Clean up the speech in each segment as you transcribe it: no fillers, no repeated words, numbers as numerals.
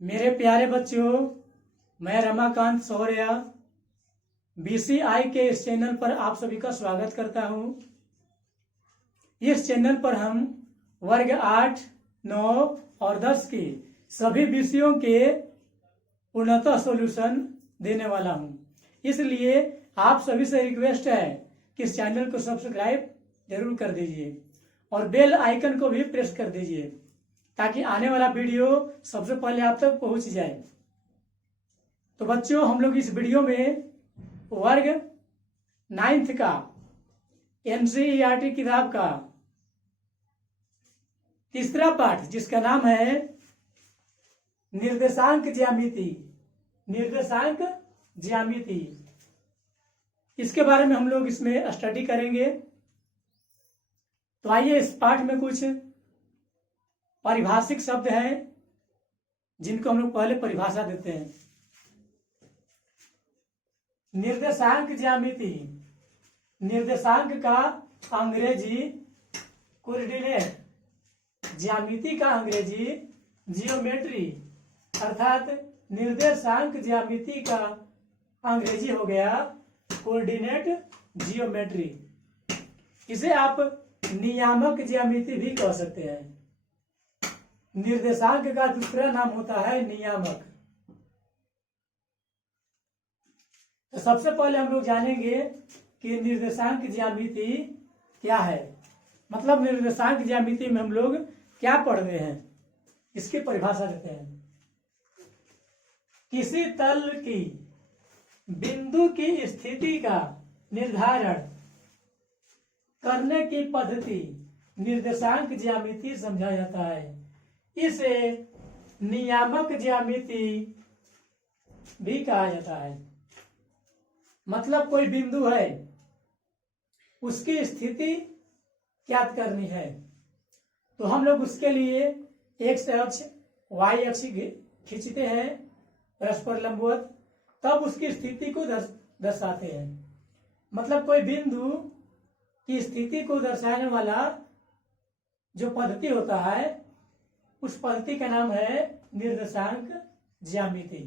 मेरे प्यारे बच्चों, मैं रमाकांत सौर्या बीसीआई के इस चैनल पर आप सभी का स्वागत करता हूं। इस चैनल पर हम वर्ग 8, 9 और 10 की सभी विषयों के पूर्णतः सॉल्यूशन देने वाला हूं। इसलिए आप सभी से रिक्वेस्ट है कि इस चैनल को सब्सक्राइब जरूर कर दीजिए और बेल आइकन को भी प्रेस कर दीजिए ताकि आने वाला वीडियो सबसे पहले आप तक पहुंच जाए। तो बच्चों, हम लोग इस वीडियो में वर्ग 9th का एनसीईआरटी किताब का तीसरा पाठ, जिसका नाम है निर्देशांक ज्यामिति, इसके बारे में हम लोग इसमें स्टडी करेंगे। तो आइए, इस पाठ में कुछ पारिभाषिक शब्द हैं जिनको हम लोग पहले परिभाषा देते हैं। निर्देशांक ज्यामिति, निर्देशांक का अंग्रेजी कोऑर्डिनेट, ज्यामिति का अंग्रेजी जियोमेट्री, अर्थात निर्देशांक ज्यामिति का अंग्रेजी हो गया कोऑर्डिनेट जियोमेट्री। इसे आप नियामक ज्यामिति भी कह सकते हैं। निर्देशांक का दूसरा नाम होता है नियामक। तो सबसे पहले हम लोग जानेंगे कि निर्देशांक ज्यामिति क्या है। मतलब निर्देशांक ज्यामिति में हम लोग क्या पढ़ रहे हैं, इसकी परिभाषा देते हैं। किसी तल की बिंदु की स्थिति का निर्धारण करने की पद्धति निर्देशांक ज्यामिति समझा जाता है। इसे नियामक ज्यामिति भी कहा जाता है। मतलब कोई बिंदु है, उसकी स्थिति ज्ञात करनी है, तो हम लोग उसके लिए एक्स अक्ष वाई अक्ष खींचते हैं परस्पर लंबवत, तब उसकी स्थिति को दर्शाते हैं। मतलब कोई बिंदु की स्थिति को दर्शाने वाला जो पद्धति होता है, उस पद्धति का नाम है निर्देशांक ज्यामिति।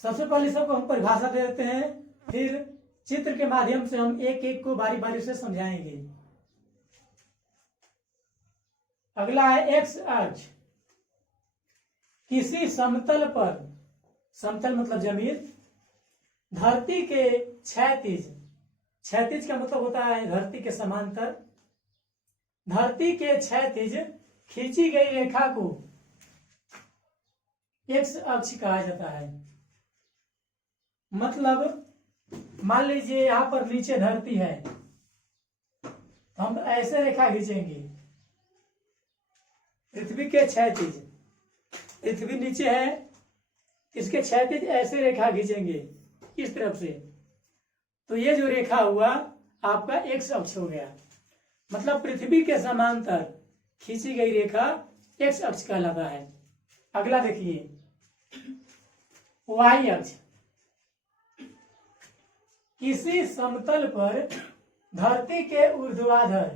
सबसे पहले सबको हम परिभाषा दे देते हैं, फिर चित्र के माध्यम से हम एक एक को बारी बारी से समझाएंगे। अगला है एक्स अक्ष। किसी समतल पर, समतल मतलब जमीन, धरती के क्षैतिज का मतलब होता है धरती के समांतर, धरती के क्षैतिज खींची गई रेखा को एक्स अक्ष कहा जाता है। मतलब मान लीजिए यहां पर नीचे धरती है, तो हम ऐसे रेखा खींचेंगे। पृथ्वी के क्षैतिज, पृथ्वी नीचे है, इसके क्षैतिज ऐसे रेखा खींचेंगे इस तरफ से, तो ये जो रेखा हुआ आपका एक्स अक्ष हो गया। मतलब पृथ्वी के समांतर खींची गई रेखा एक्स अक्ष कहलाता है। अगला देखिए वाई अक्ष। किसी समतल पर धरती के ऊर्ध्वाधर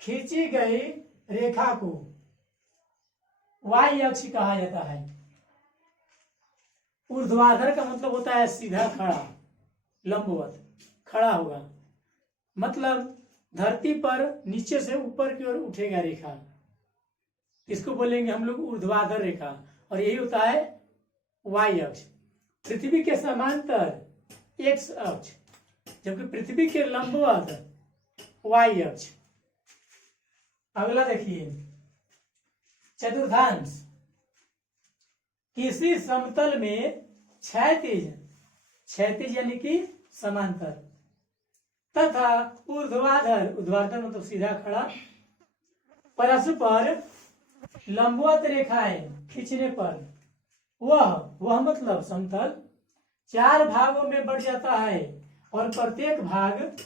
खींची गई रेखा को वाई अक्ष कहा जाता है। ऊर्ध्वाधर का मतलब होता है सीधा खड़ा, लंबवत खड़ा होगा। मतलब धरती पर नीचे से ऊपर की ओर उठेगा रेखा, इसको बोलेंगे हम लोग ऊर्ध्वाधर रेखा, और यही होता है वाई अक्ष। पृथ्वी के समांतर एक्स अक्ष, जबकि पृथ्वी के लंबवत वाई अक्ष। अगला देखिए चतुर्थांश। किसी समतल में क्षैतिज यानी कि समांतर तथा ऊर्ध्वाधर मतलब सीधा खड़ा, परस्पर लंबवत रेखाएं खींचने पर वह मतलब समतल 4 भागों में बढ़ जाता है और प्रत्येक भाग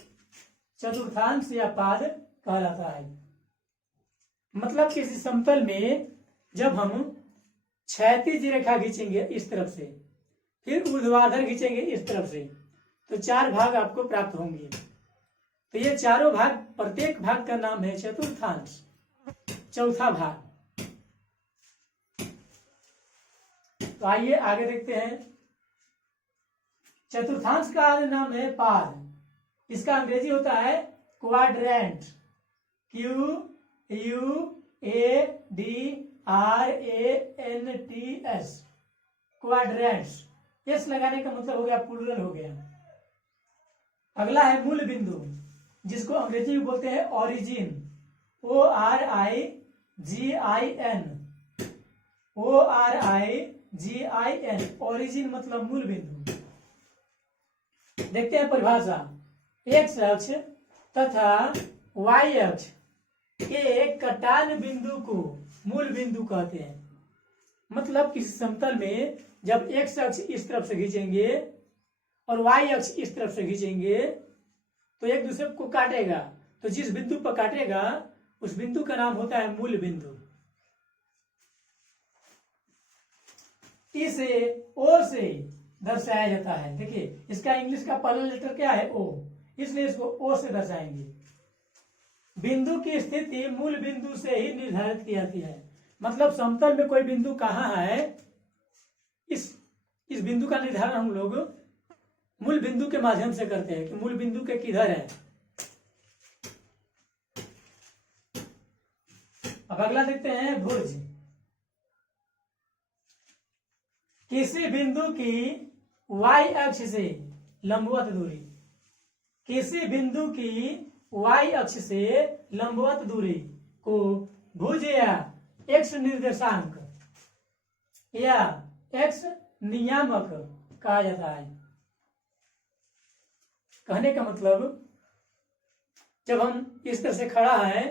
चतुर्थांश या पाद कहलाता है। मतलब किसी समतल में जब हम क्षैतिज रेखा खींचेंगे इस तरफ से, फिर ऊर्ध्वाधर खींचेंगे इस तरफ से, तो 4 भाग आपको प्राप्त होंगे। तो ये चारों भाग, प्रत्येक भाग का नाम है चतुर्थांश, चौथा भाग। तो आइए आगे देखते हैं। चतुर्थांश का नाम है पाद, इसका अंग्रेजी होता है क्वाड्रेंट, QUADRANTS, क्वाड्रेंट्स। एस लगाने का मतलब हो गया प्लूरल हो गया। अगला है मूल बिंदु, जिसको अंग्रेजी में बोलते हैं ओरिजिन, ORIGIN, ओरिजिन मतलब मूल बिंदु। देखते हैं परिभाषा। एक्स अक्ष तथा वाई अक्ष के कटान बिंदु को मूल बिंदु कहते हैं। मतलब किसी समतल में जब एक्स अक्ष इस तरफ से खींचेंगे और वाई अक्ष इस तरफ से खींचेंगे तो एक दूसरे को काटेगा, तो जिस बिंदु पर काटेगा उस बिंदु का नाम होता है मूल बिंदु। इसे ओ से दर्शाया जाता है। देखिए इसका इंग्लिश का पहला लेटर क्या है? ओ, इसलिए इसको ओ से दर्शाएंगे। बिंदु की स्थिति मूल बिंदु से ही निर्धारित की जाती है। मतलब समतल में कोई बिंदु कहाँ है, इस बिंदु का निर्धारण हम लोग मूल बिंदु के माध्यम से करते हैं कि मूल बिंदु के किधर है। अब अगला देखते हैं भुज। किसी बिंदु की y अक्ष से लंबवत दूरी, किसी बिंदु की y अक्ष से लंबवत दूरी को भुज या x निर्देशांक या x नियामक कहा जाता है। कहने का मतलब जब हम इस तरह से खड़ा है,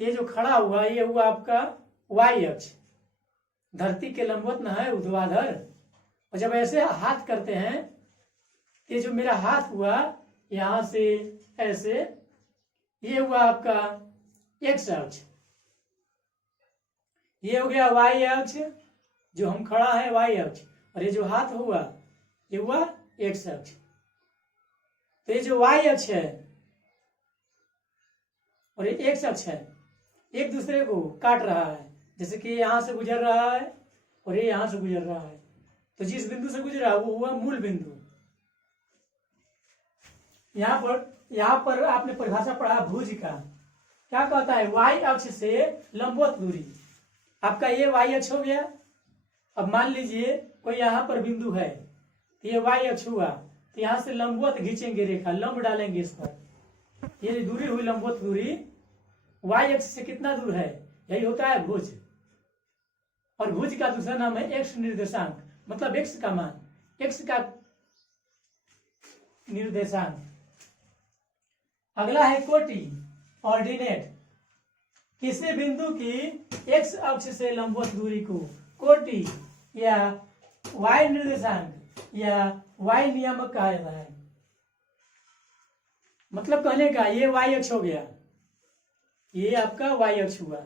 ये जो खड़ा हुआ ये हुआ आपका y अक्ष, धरती के लंबवत न है ऊर्ध्वाधर। और जब ऐसे हाथ करते हैं, ये जो मेरा हाथ हुआ यहां से ऐसे, ये हुआ आपका x अक्ष, ये हो गया y अक्ष, जो हम खड़ा है y अक्ष, और ये जो हाथ हुआ ये हुआ x अक्ष। तो ये जो y अक्ष है और ये x अक्ष है, एक दूसरे को काट रहा है। जैसे कि यहां से गुजर रहा है और ये यहां से गुजर रहा है, तो जिस बिंदु से गुजरा वो हुआ मूल बिंदु। यहां पर आपने परिभाषा पढ़ा भुज का, क्या कहता है? y अक्ष से लंबवत दूरी। आपका ये y अक्ष हो गया। अब मान लीजिए कोई यहां पर बिंदु है, तो ये y अक्ष हुआ, तो यहां से लंबवत खींचेंगे रेखा, लंब डालेंगे इस पर, ये दूरी हुई लंबवत दूरी। y अक्ष से कितना दूर है? यही होता है भुज। और भुज का दूसरा नाम है x निर्देशांक, मतलब x का मान, x का निर्देशांक। अगला है कोटि, ऑर्डिनेट। किसी बिंदु की x अक्ष से लंबवत दूरी को कोटि या y निर्देशांक या y नियामक कहा जाता है। मतलब कहने का ये y अक्ष हो गया, ये आपका y अक्ष हुआ,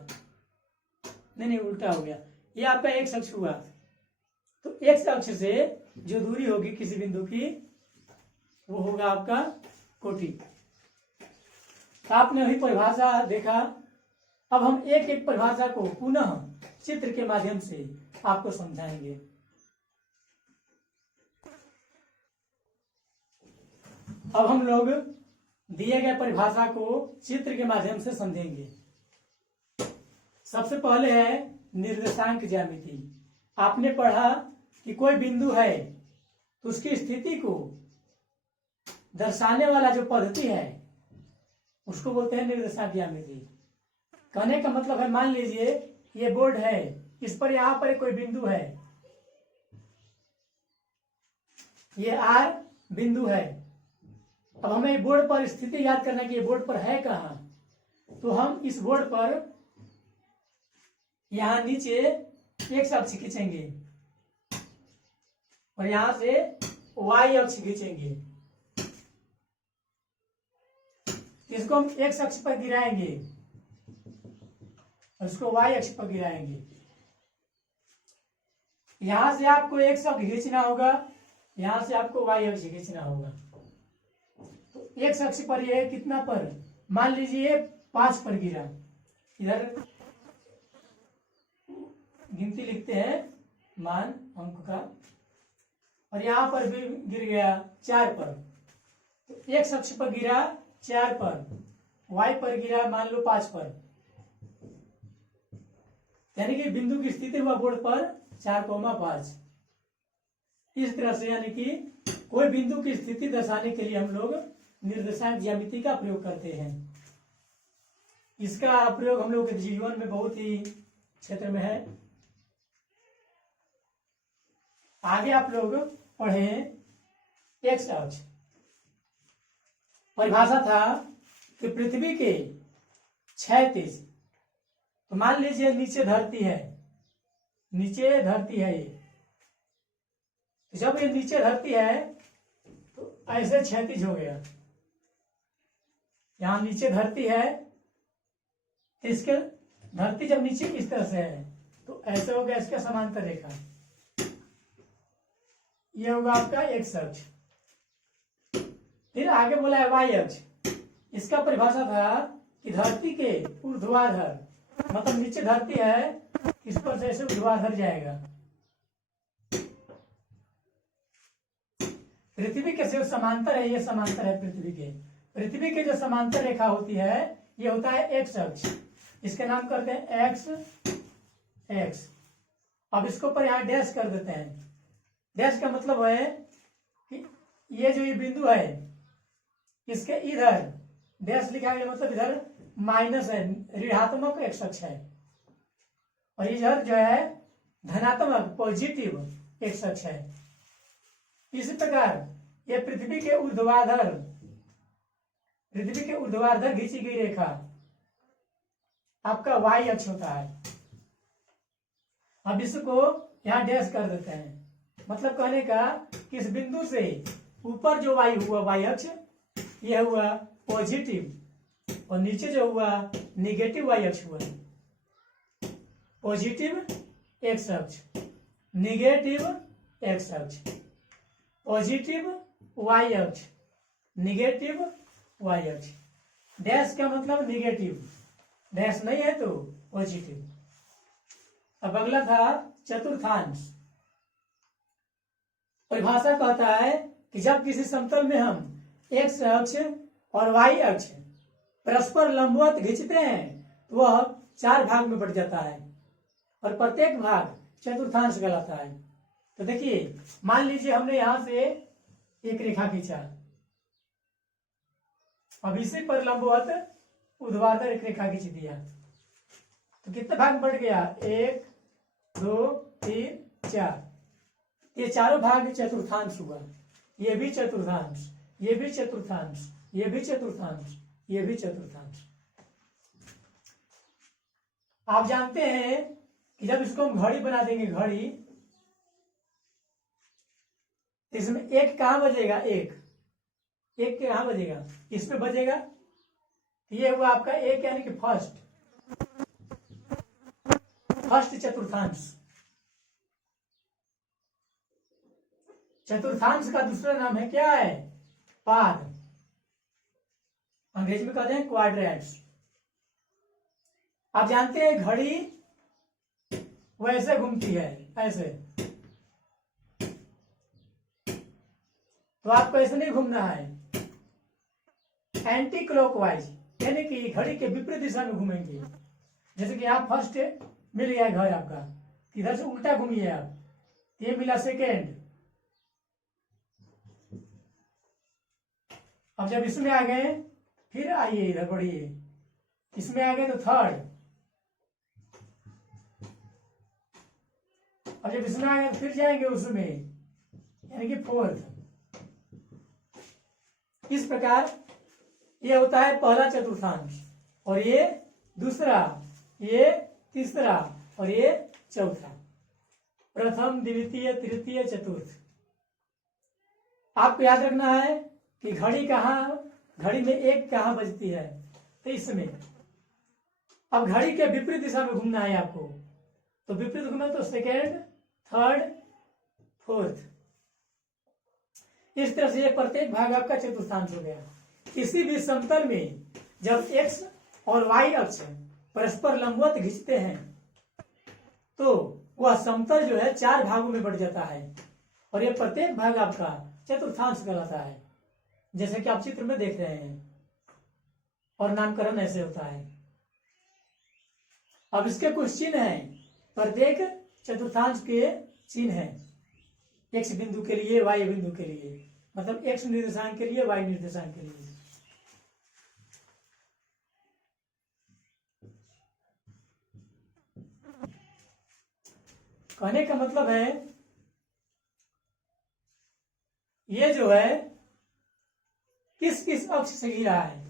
नहीं उल्टा हो गया, ये आपका x अक्ष हुआ। तो x अक्ष से जो दूरी होगी किसी बिंदु की वो होगा आपका कोटि। तो आपने वही परिभाषा देखा। अब हम एक एक परिभाषा को पुनः चित्र के माध्यम से आपको समझाएंगे। अब हम लोग दिए गए परिभाषा को चित्र के माध्यम से समझेंगे। सबसे पहले है निर्देशांक ज्यामिति। आपने पढ़ा कि कोई बिंदु है तो उसकी स्थिति को दर्शाने वाला जो पद्धति है उसको बोलते हैं निर्देशांक ज्यामिति। कहने का मतलब है, मान लीजिए ये बोर्ड है, इस पर यहां पर कोई बिंदु है, ये R बिंदु है। अब हमें बोर्ड पर स्थिति याद करना कि ये बोर्ड पर है कहां, तो हम इस बोर्ड पर यहां नीचे x अक्ष खींचेंगे और यहां से y अक्ष खींचेंगे। इसको हम x अक्ष पर गिराएंगे और इसको y अक्ष पर गिराएंगे। यहां से आपको x अक्ष खींचना होगा, यहां से आपको y अक्ष खींचना होगा। तो x अक्ष पर ये कितना पर, मान लीजिए 5 पर गिरा, इधर गिनती लिखते हैं, मान अंक का, और यहां पर भी गिर गया 4 पर। तो x अक्ष पर गिरा 4 पर, y पर गिरा मान लो 5 पर, यानी कि बिंदु की स्थिति हुआ बोर्ड पर 4,5। इस तरह से यानी कि कोई बिंदु की स्थिति दर्शाने के लिए हम लोग निर्देशांक ज्यामिति का प्रयोग करते हैं। इसका प्रयोग हम लोग के जीवन में बहुत ही क्षेत्र में है। आगे आप लोग पढ़े एक्स अक्ष। परिभाषा था कि पृथ्वी के क्षैतिज, तो मान लीजिए नीचे धरती है, नीचे धरती है ये, जब ये नीचे धरती है तो ऐसे क्षैतिज हो गया। यहां नीचे धरती है, इसके धरती जब नीचे इस तरह से है तो ऐसे हो गया इसका समांतर रेखा। ये होगा आपका एक्स अक्ष। फिर आगे बोला है वाई अक्ष। इसका परिभाषा था कि धरती के ऊर्ध्वाधर, मतलब नीचे धरती है, इस पर से ऐसे ऊर्ध्वाधर जाएगा। पृथ्वी के जो समांतर है, ये समांतर है पृथ्वी के जो समांतर रेखा होती है ये होता है एक्स अक्ष। इसके नाम करते हैं एक्स एक्स। अब इसको पर यहां डैश कर देते हैं। डैश का मतलब है कि ये जो ये बिंदु है इसके इधर डैश लिखा गया, मतलब इधर माइनस है, ऋणात्मक एक्स अक्ष है, और इधर जो है धनात्मक पॉजिटिव एक्स अक्ष है। इसी प्रकार ये पृथ्वी के ऊर्ध्वाधर खींची गई रेखा आपका वाई अक्ष होता है। अब इसको यहां डैश कर देते हैं, मतलब कहने का कि इस बिंदु से ऊपर जो वाई हुआ वाई अक्ष, यह हुआ पॉजिटिव, और नीचे जो हुआ निगेटिव वाई अक्ष हुआ। पॉजिटिव एक्स अक्ष, निगेटिव एक्स अक्ष, पॉजिटिव वाई अक्ष, निगेटिव वाई अक्ष। डैश का मतलब निगेटिव, डैश नहीं है तो पॉजिटिव। अब अगला था चतुर्थांश। परिभाषा कहता है कि जब किसी समतल में हम एक्स अक्ष और वाई अक्ष परस्पर लंबवत खींचते हैं तो वह 4 भाग में बट जाता है और प्रत्येक भाग चतुर्थांश कहलाता है। तो देखिए, मान लीजिए हमने यहां से एक रेखा खींचा, अब इसी पर लंबवत ऊर्ध्वाधर एक रेखा खींच दिया, तो कितने भाग में बढ़ गया? 1 2 3 4। ये चारों भाग चतुर्थांश हुआ। ये भी चतुर्थांश, ये भी चतुर्थांश, ये भी चतुर्थांश, ये भी चतुर्थांश। आप जानते हैं कि जब इसको हम घड़ी बना देंगे, घड़ी, इसमें एक कहां बजेगा? एक कहां बजेगा? इसमें बजेगा। ये हुआ आपका एक, यानी कि फर्स्ट चतुर्थांश। चतुर्थांश का दूसरा नाम है क्या है? पाद। अंग्रेजी में कहते हैं क्वाड्रेंट्स। आप जानते हैं घड़ी वैसे घूमती है, ऐसे, तो आपको ऐसे नहीं घूमना है, एंटी क्लॉकवाइज, यानी कि घड़ी के विपरीत दिशा में घूमेंगे। जैसे कि आप फर्स्ट मिल गया घर आपका, इधर से उल्टा घूमिए आप, ये मिला सेकेंड। अब जब इसमें आ गए फिर आइए इधर बढ़िए, इसमें आ गए तो थर्ड, और जब इसमें आ गए फिर जाएंगे उसमें, यानी कि फोर्थ। इस प्रकार ये होता है पहला चतुर्थांश, और ये दूसरा, ये तीसरा, और ये चौथा। प्रथम, द्वितीय, तृतीय, चतुर्थ। आपको याद रखना है कि घड़ी में एक कहां बजती है, तो इसमें। अब घड़ी के विपरीत दिशा में घूमना है आपको, तो विपरीत घूमना तो सेकेंड, थर्ड, फोर्थ। इस तरह से ये प्रत्येक भाग आपका चतुर्थांश हो गया। किसी भी समतल में जब एक्स और वाई अक्ष परस्पर लंबवत खींचते हैं तो वह समतल जो है 4 भागों में बढ़ जाता है और ये प्रत्येक भाग आपका चतुर्थांश कहलाता है, जैसे कि आप चित्र में देख रहे हैं। और नामकरण ऐसे होता है। अब इसके कुछ चिन्ह हैं, प्रत्येक चतुर्थांश के चिन्ह हैं। एक्स बिंदु के लिए, वाई बिंदु के लिए, मतलब एक्स निर्देशांक के लिए, वाई निर्देशांक के लिए। कहने का मतलब है ये जो है किस किस अक्ष से घिरा है।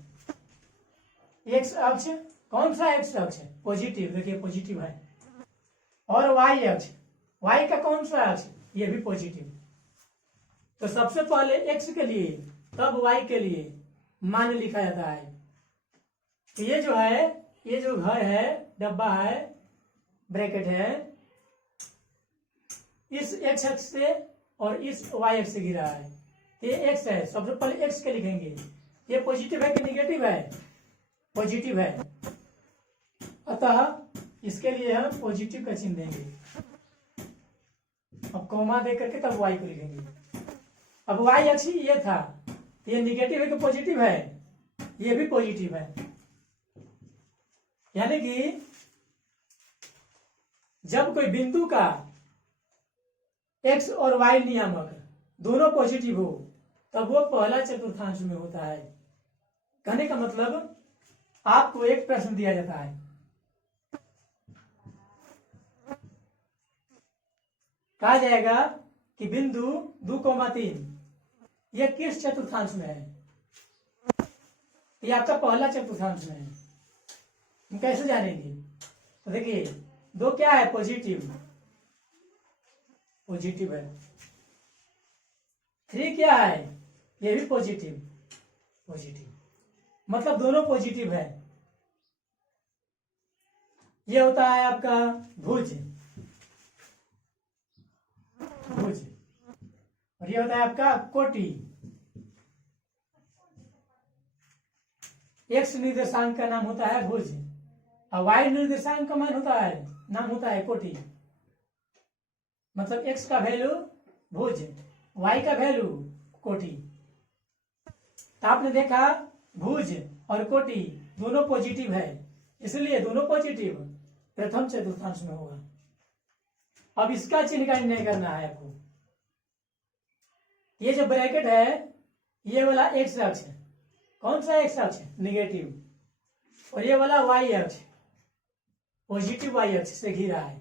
एक्स अक्ष, कौन सा एक्स अक्ष है? पॉजिटिव, देखिए पॉजिटिव है। और वाई अक्ष, वाई का कौन सा अक्ष? ये भी पॉजिटिव। तो सबसे पहले एक्स के लिए, तब वाई के लिए मान लिखा जाता है। तो ये जो है, ये जो घर है, डब्बा है, ब्रैकेट है, इस एक्स अक्ष से और इस वाई अक्ष से घिरा है। ये एक्स है, सबसे पहले एक्स के लिखेंगे। ये पॉजिटिव है कि निगेटिव है? पॉजिटिव है, अतः इसके लिए हम पॉजिटिव का चिन्ह देंगे। अब कॉमा दे करके तब वाई को लिखेंगे। अब वाई अक्ष ये था, ये निगेटिव है कि पॉजिटिव है? ये भी पॉजिटिव है। यानी कि जब कोई बिंदु का एक्स और वाई नियामक दोनों पॉजिटिव हो तब वो पहला चतुर्थांश में होता है। कहने का मतलब आपको एक प्रश्न दिया जाता है, कहा जाएगा कि बिंदु 2,3 यह किस चतुर्थांश में है? ये आपका पहला चतुर्थांश में है। हम कैसे जानेंगे? तो देखिए, 2 क्या है? पॉजिटिव, पॉजिटिव है। 3 क्या है? ये भी पॉजिटिव, पॉजिटिव, मतलब दोनों पॉजिटिव है। ये होता है आपका भुज, भुज, और ये होता है आपका कोटि। एक्स निर्देशांक का नाम होता है भुज और वाई निर्देशांक का मान होता है, नाम होता है कोटि। मतलब एक्स का वैल्यू भुज, वाई का वैल्यू कोटि। तो आपने देखा भुज और कोटि दोनों पॉजिटिव है, इसलिए दोनों पॉजिटिव प्रथम चतुर्थांश में होगा। अब इसका चिन्ह का निर्णय करना है आपको। ये जो ब्रैकेट है, ये वाला एक्स अक्ष है, कौन सा एक्स अक्ष? निगेटिव। और ये वाला वाई अक्ष, पॉजिटिव वाई अक्ष से घिरा है।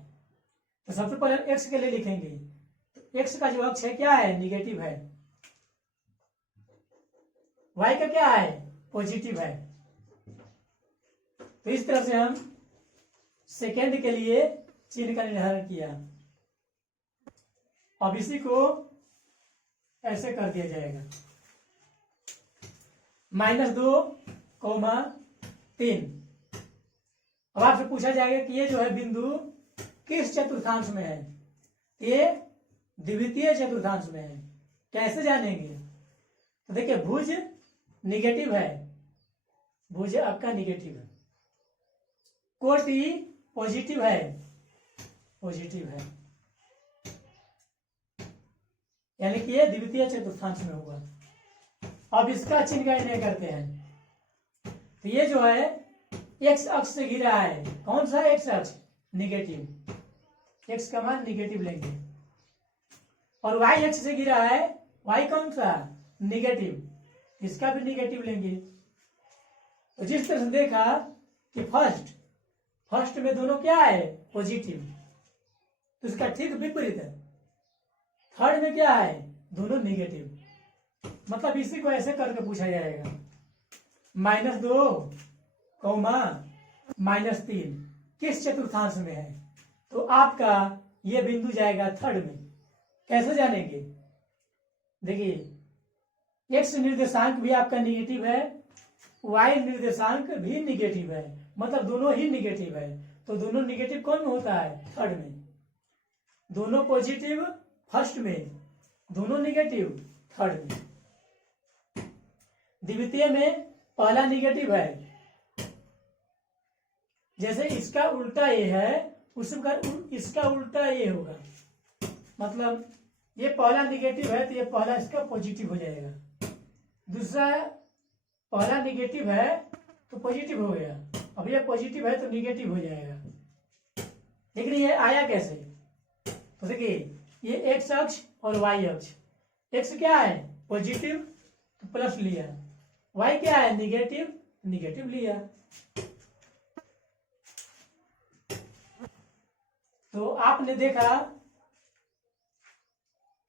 तो सबसे पहले एक्स के लिए लिखेंगे। तो एक्स का जो अक्ष है क्या है? निगेटिव है। वाई का क्या है? पॉजिटिव है। तो इस तरह से हम सेकेंड के लिए चिन्ह का निर्धारण किया। अब इसी को ऐसे कर दिया जाएगा, -2,3। अब आपसे पूछा जाएगा कि ये जो है बिंदु किस चतुर्थांश में है? ये द्वितीय चतुर्थांश में है। कैसे जानेंगे? तो देखिए, भुज निगेटिव है, भुज आपका निगेटिव है। कोटि पॉजिटिव है, पॉजिटिव है, यानी कि ये द्वितीय चतुर्थांश में होगा। अब इसका चिन्ह का निर्णय करते हैं। तो ये जो है एक्स अक्ष से घिरा है, कौन सा एक्स अक्ष? निगेटिव, एक्स का मान निगेटिव लेंगे। और वाई अक्ष से घिरा है, वाई कौन सा? निगेटिव, इसका भी निगेटिव लेंगे। तो जिस तरह से देखा कि फर्स्ट में दोनों क्या है? पॉजिटिव, तो इसका ठीक विपरीत है। थर्ड में क्या है? दोनों निगेटिव। मतलब इसी को ऐसे करके पूछा जाएगा, -2, -3 किस चतुर्थांश में है? तो आपका ये बिंदु जाएगा थर्ड में। कैसे जानेंगे? देखिए, एक्स निर्देशांक भी आपका निगेटिव है, वाई निर्देशांक भी निगेटिव है, मतलब दोनों ही निगेटिव है। तो दोनों निगेटिव कौन में होता है? थर्ड में। दोनों पॉजिटिव फर्स्ट में, दोनों निगेटिव थर्ड में। द्वितीय में पहला निगेटिव है, जैसे इसका उल्टा ये है, उसी प्रकार इसका उल्टा ये होगा, मतलब ये पहला निगेटिव है तो ये पहला इसका पॉजिटिव हो जाएगा। दूसरा पहला निगेटिव है तो पॉजिटिव हो गया, अब ये पॉजिटिव है तो निगेटिव हो जाएगा। लेकिन ये आया कैसे? तो देखिए ये एक्स अक्ष और वाई अक्ष, एक्स क्या है पॉजिटिव तो प्लस लिया, वाई क्या है निगेटिव निगेटिव लिया। तो आपने देखा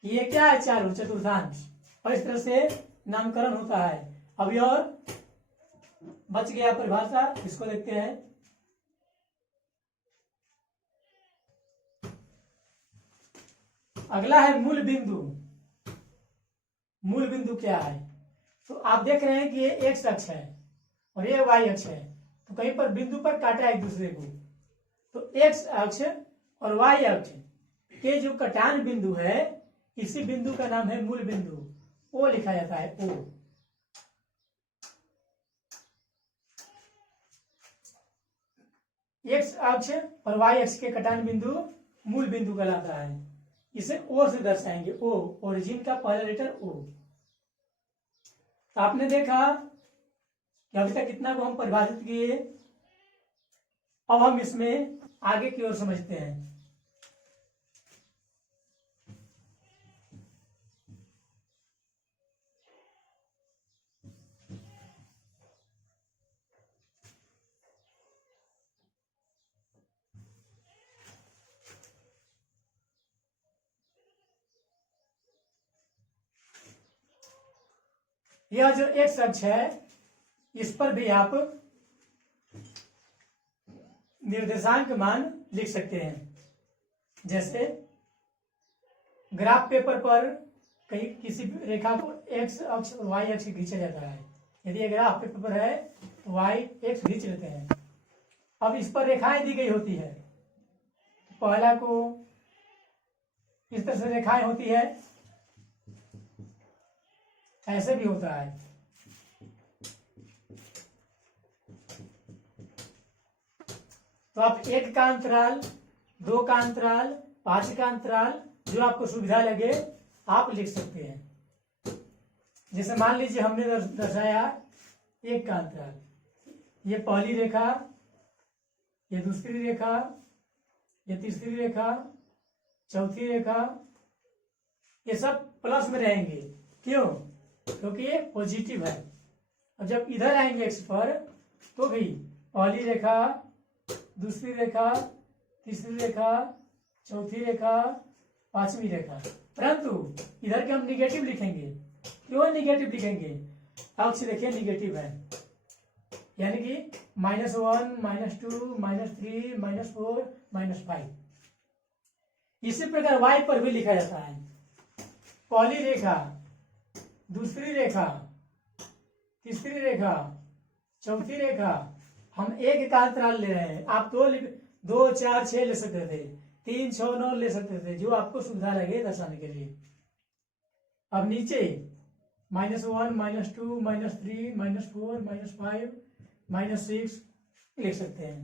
कि ये क्या है चारों चतुर्थांश, और इस तरह से नामकरण होता है। अभी और बच गया परिभाषा, इसको देखते हैं। अगला है मूल बिंदु। मूल बिंदु क्या है? तो आप देख रहे हैं कि ये एक्स अक्ष है और ये वाई अक्ष है, तो कहीं पर बिंदु पर काटा एक दूसरे को, तो एक्स अक्ष और वाई अक्ष के जो कटान बिंदु है, इसी बिंदु का नाम है मूल बिंदु, ओ लिखा जाता है ओ। एक्स अक्ष और वाई अक्ष के कटान बिंदु मूल बिंदु कहलाता है। इसे ओ से दर्शाएंगे, ओ, ओरिजिन का पहला लेटर ओ। तो आपने देखा कि अभी तक कितना को हम परिभाषित किए, अब हम इसमें आगे की ओर समझते हैं। यह जो एक्स अक्ष है, इस पर भी आप निर्देशांक मान लिख सकते हैं। जैसे ग्राफ पेपर पर कहीं किसी रेखा को एक्स अक्ष और वाई अक्ष खींचा जाता है। यदि ग्राफ पेपर पर है तो वाई एक्स खींच लेते हैं। अब इस पर रेखाएं दी गई होती है, पहला को इस तरह से रेखाएं होती है, ऐसे भी होता है। तो आप एक का अंतराल, दो का अंतराल, 5 का अंतराल, जो आपको सुविधा लगे आप लिख सकते हैं। जैसे मान लीजिए हमने दर्शाया एक का अंतराल, ये पहली रेखा, ये दूसरी रेखा, ये तीसरी रेखा, चौथी रेखा, ये सब प्लस में रहेंगे। क्यों? क्योंकि ये पॉजिटिव है। और जब इधर आएंगे एक्स पर तो भी पहली रेखा, दूसरी रेखा, तीसरी रेखा, चौथी रेखा, 5वीं रेखा, परंतु इधर के हम निगेटिव लिखेंगे। क्यों निगेटिव लिखेंगे? अक्ष देखिए निगेटिव है, यानी कि -1, -2, -3, -4, -5। इसी प्रकार वाई पर भी लिखा जाता है। पहली रेखा, दूसरी रेखा, तीसरी रेखा, चौथी रेखा, हम एक का अंतराल ले रहे हैं। आप 2, 4, 6 ले सकते थे, 3, 6, 9 ले सकते थे, जो आपको सुविधा लगे दर्शाने के लिए। अब नीचे -1, -2, -3, -4, -5, -6 लिख सकते हैं।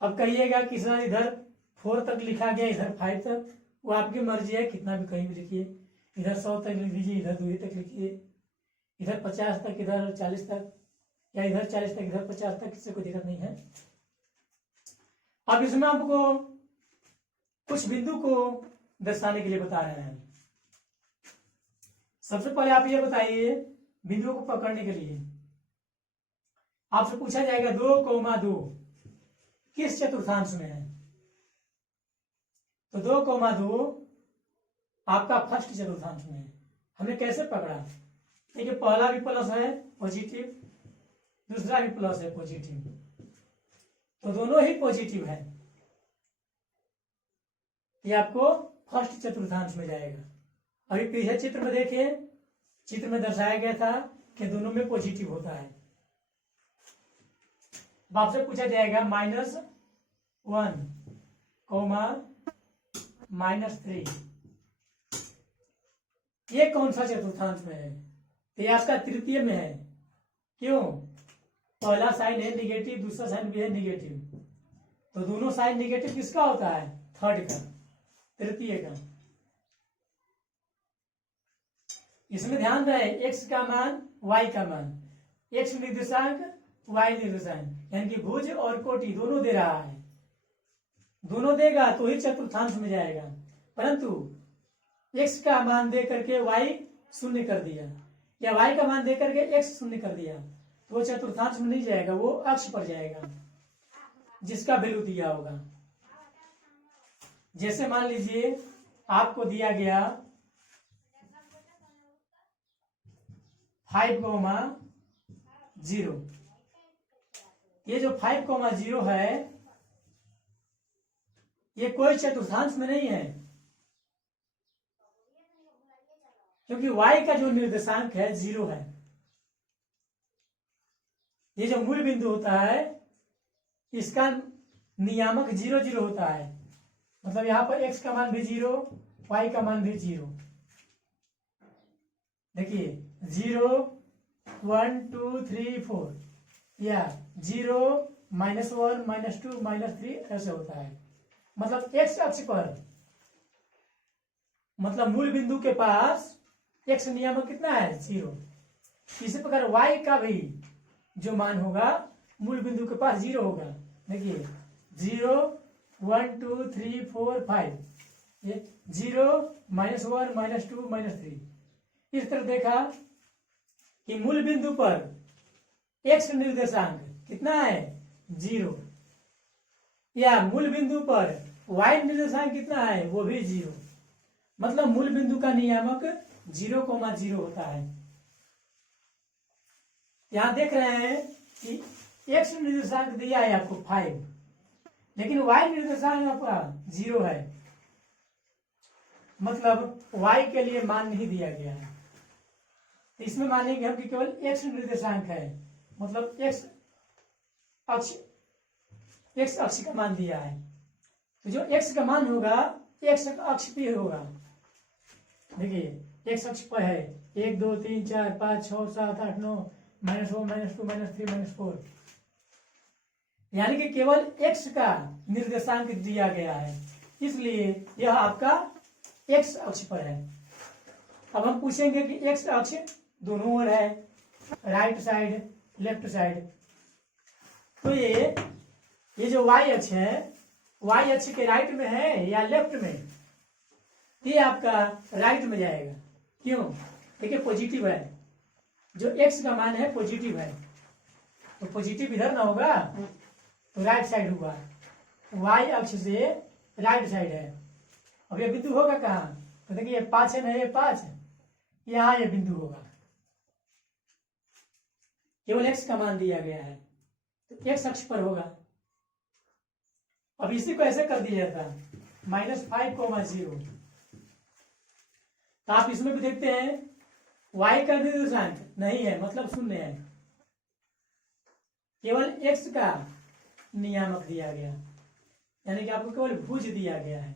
अब कहिएगा कि सर इधर 4 तक लिखा गया, इधर 5 तक, वो आपकी मर्जी है, कितना भी कहीं भी लिखिए। इधर 100 तक लिख दीजिए, इधर 2 तक लिखिए, इधर 50 तक, इधर 40 तक, या इधर 40 तक, इधर 50 तक, इससे कोई दिक्कत नहीं है। अब इसमें आपको कुछ बिंदु को दर्शाने के लिए बता रहे हैं। सबसे पहले आप ये बताइए, बिंदुओं को पकड़ने के लिए आपसे पूछा जाएगा 2,2 किस चतुर्थांश में है? तो 2,2 आपका फर्स्ट चतुर्थांश में है। हमने कैसे पकड़ा? देखिए पहला भी प्लस है पॉजिटिव, दूसरा भी प्लस है पॉजिटिव, तो दोनों ही पॉजिटिव है, ये आपको फर्स्ट चतुर्थांश में जाएगा। अभी पीछे चित्र में देखिए, चित्र में दर्शाया गया था कि दोनों में पॉजिटिव होता है। अब आपसे पूछा जाएगा -1, -3, ये कौन सा चतुर्थांश में है? तो ये आपका तृतीय में है। क्यों? पहला साइन है निगेटिव, दूसरा साइन भी है निगेटिव, तो दोनों साइड निगेटिव किसका होता है? थर्ड का, तृतीय का। इसमें ध्यान रहे x का मान y का मान, x निर्देशांक y निर्देशांक, यानी कि भुज और कोटि दोनों दे रहा है। दोनों देगा तो ही चतुर्थांश में जाएगा, परंतु x का मान दे करके y शून्य कर दिया या y का मान दे करके x शून्य कर दिया तो वो चतुर्थांश में नहीं जाएगा, वो अक्ष पर जाएगा जिसका वैल्यू दिया होगा। जैसे मान लीजिए आपको दिया गया 5,0, ये जो 5,0 है ये कोई चतुर्थांश में नहीं है, क्योंकि y का जो निर्देशांक है 0 है। ये जो मूल बिंदु होता है इसका नियामक 0 0 होता है, मतलब यहां पर x का मान भी 0, y का मान भी 0। देखिए 0 1 2 3 4 या 0 -1 -2 -3 ऐसे होता है। मतलब x अक्ष पर, मतलब मूल बिंदु के पास x नियामक कितना है? 0। इसी प्रकार y का भी जो मान होगा मूल बिंदु के पास 0 होगा। देखिए 0 1 2 3 4 5, ये 0 -1 -2 -3। इस तरह देखा कि मूल बिंदु पर x निर्देशांक कितना है? 0, या मूल बिंदु पर y निर्देशांक कितना है? वो भी 0। मतलब मूल बिंदु का नियामक 0,0 होता है। यहां देख रहे हैं कि x निर्देशांक दिया है आपको 5, लेकिन y निर्देशांक आपका 0 है, मतलब y के लिए मान नहीं दिया गया है। तो इसमें मानेंगे हम कि केवल x निर्देशांक है, मतलब x अक्ष का मान दिया है। तो जो x का मान होगा x अक्ष पे होगा। देखिए x अक्ष पर है 1 2 3 4 5 6 7 8 9 -1 -2 -3 -4, यानी कि केवल x का निर्देशांक दिया गया है, इसलिए यह आपका x अक्ष पर है। अब हम पूछेंगे कि x अक्ष दोनों ओर है, राइट साइड लेफ्ट साइड, तो ये जो y अक्ष है, y अक्ष के राइट में है या लेफ्ट में? ये आपका राइट में जाएगा। क्यों? देखिए पॉजिटिव है, जो x का मान है पॉजिटिव है, तो पॉजिटिव इधर ना होगा तो राइट साइड होगा। y अक्ष से राइट साइड है। अब ये बिंदु होगा कहाँ? तो देखिए ये 5 है ना, ये 5, यहाँ ये बिंदु होगा। केवल x का मान दिया गया है तो x अक्ष पर होगा। अब इसी को ऐसे कर दिया जाता -5,0, तो आप इसमें भी देखते हैं y का निर्देशांक नहीं है, मतलब शून्य है, केवल x का नियामक दिया गया, यानी कि आपको केवल भुज दिया गया है।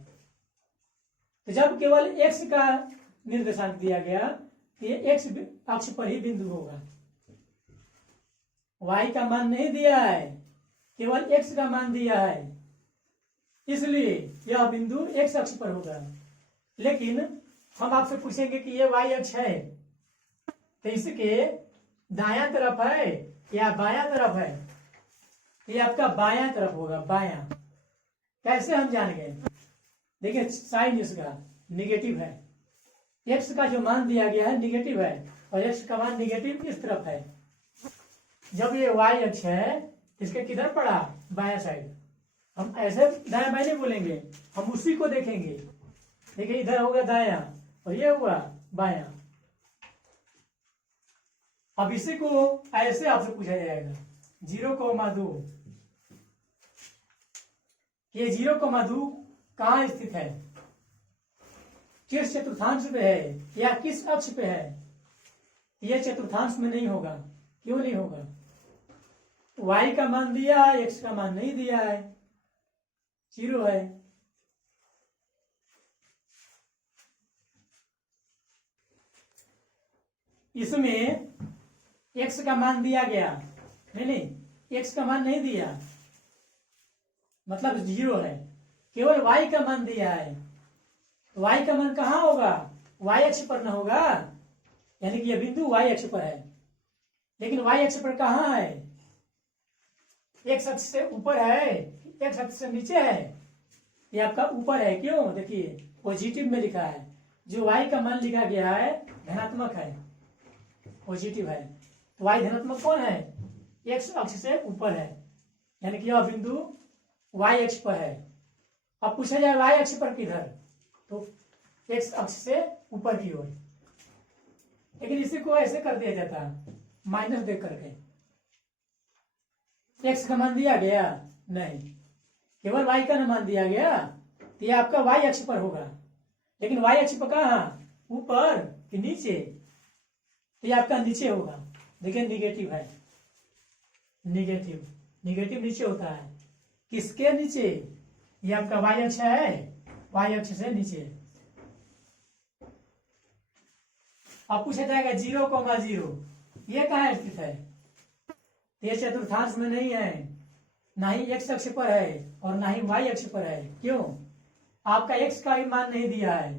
तो जब केवल x का निर्देशांक दिया गया तो ये x अक्ष पर ही बिंदु होगा। y का मान नहीं दिया है, केवल x का मान दिया है, इसलिए यह बिंदु x अक्ष पर होगा। लेकिन हम आपसे पूछेंगे कि ये y अक्ष है, तो इसके दायां तरफ है या बायां तरफ है? ये आपका बायां तरफ होगा, बायां। कैसे हम जान गए? देखिए साइन इसका निगेटिव है, x का जो मान दिया गया है निगेटिव है और x का मान निगेटिव इस तरफ है। जब ये y अक्ष है इसके किधर पड़ा? बायां साइड। हम ऐसे दायां बाएं नहीं बोलेंगे, हम उसी को देखेंगे। देखिए इधर होगा दायां और ये हुआ बायां। अब इसी को ऐसे आपसे पूछा जाएगा 0,2, ये 0,2 कहाँ स्थित है? किस चतुर्थांश पे है या किस अक्ष पे है? यह चतुर्थांश में नहीं होगा। क्यों नहीं होगा? y का मान दिया है, x का मान नहीं दिया है, 0 है। इसमें x का मान दिया गया, नहीं x का मान नहीं दिया, मतलब 0 है, केवल y का मान दिया है। y का मान कहाँ होगा, y अक्ष पर न होगा, यानी कि यह बिंदु y अक्ष पर है, लेकिन y अक्ष पर कहाँ है, x अक्ष से ऊपर है, x अक्ष से नीचे है, ये आपका ऊपर है। क्यों, देखिए पॉजिटिव में लिखा है, जो y का मान लिखा गया है धनात्मक है, पॉजिटिव है, तो y धनात्मक कौन है, x अक्ष से ऊपर है, यानी कि यह बिंदु y अक्ष पर है। अब पूछा जाए y अक्ष पर किधर, तो x अक्ष से ऊपर की ओर, लेकिन इसी को ऐसे कर दिया जाता है माइनस देख करके। x का मान दिया गया नहीं, केवल y का मान दिया गया, तो यह आपका y अक्ष पर होगा, लेकिन y अक्ष पर कहाँ, ऊपर कि नीचे, तो यह आपका नीचे होगा। देखिए निगेटिव है, निगेटिव निगेटिव नीचे होता है, किसके नीचे, ये आपका y अक्ष है, y अक्ष से नीचे। अब पूछा जाएगा 0,0 ये कहाँ स्थित है, ये चतुर्थांश में नहीं है, ना ही x अक्ष पर है और ना ही y अक्ष पर है। क्यों, आपका x का भी मान नहीं दिया है,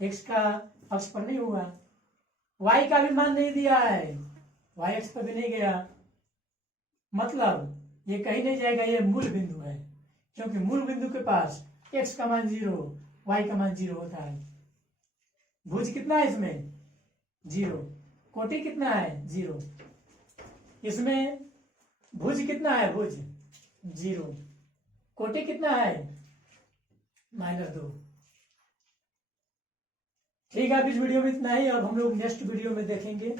x का अक्ष पर नहीं होगा, y का भी मान नहीं दिया है, y अक्ष पर भी नहीं गया, मतलब ये कहीं नहीं जाएगा, ये मूल बिंदु है, क्योंकि मूल बिंदु के पास x का मान 0, y का मान 0 होता है। भुज कितना है इसमें, 0, कोटि कितना है, 0, इसमें भुज कितना है, भुज 0, कोटि कितना है, -2। ठीक है, अब इस वीडियो में इतना ही, अब हम लोग नेक्स्ट वीडियो में देखेंगे।